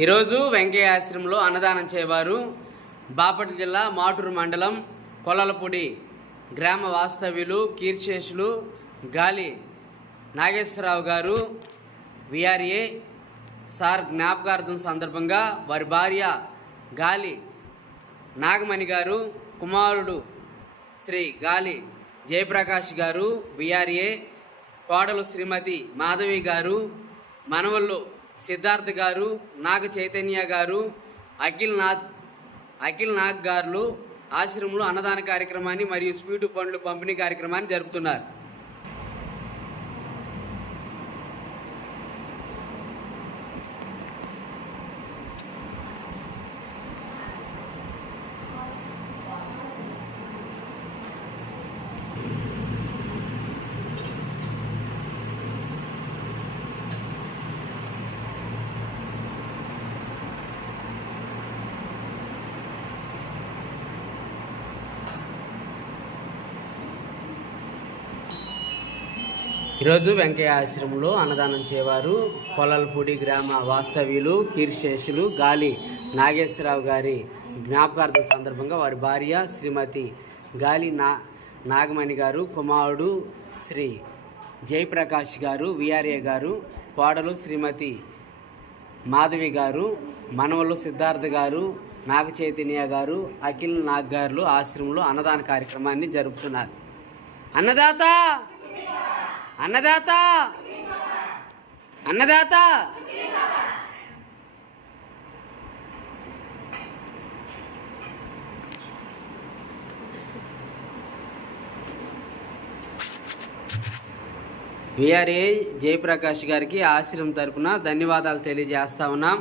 ఈరోజు వెంకయ్య ఆశ్రమంలో అన్నదానం చేయవారు బాపట్ల జిల్లా మాటూరు మండలం కొల్లలపూడి గ్రామ వాస్తవ్యులు కీర్తిశేషులు గాలి నాగేశ్వరరావు గారు విఆర్ఏ సార్ జ్ఞాపకార్థం సందర్భంగా వారి భార్య గాలి నాగమణి గారు, కుమారుడు శ్రీ గాలి జయప్రకాష్ గారు విఆర్ఏ, కోడలు శ్రీమతి మాధవి గారు, మనవళ్ళు సిద్ధార్థ్ గారు, నాగ చైతన్య గారు, అఖిల్ నాగ్ గారు ఆశ్రమంలో అన్నదాన కార్యక్రమాన్ని మరియు స్వీటు పండ్లు పంపిణీ కార్యక్రమాన్ని జరుపుతున్నారు. ఈరోజు వెంకయ్య ఆశ్రమంలో అన్నదానం చేయవారు కొల్లలపూడి గ్రామ వాస్తవ్యులు కీర్తిశేషులు గాలి నాగేశ్వరరావు గారి జ్ఞాపకార్థం సందర్భంగా వారి భార్య శ్రీమతి గాలి నాగమణి గారు, కుమారుడు శ్రీ జయప్రకాష్ గారు విఆర్ఏ గారు, కోడలు శ్రీమతి మాధవి గారు, మనవళ్ళు సిద్ధార్థ్ గారు, నాగ చైతన్య గారు, అఖిల్ నాగ్ గారు ఆశ్రమంలో అన్నదాన కార్యక్రమాన్ని జరుపుతున్నారు. అన్నదాత అన్నదాత అన్నదాత విఆర్ఏ జయప్రకాష్ గారికి ఆశ్రమం తరపున ధన్యవాదాలు తెలియజేస్తా ఉన్నాం.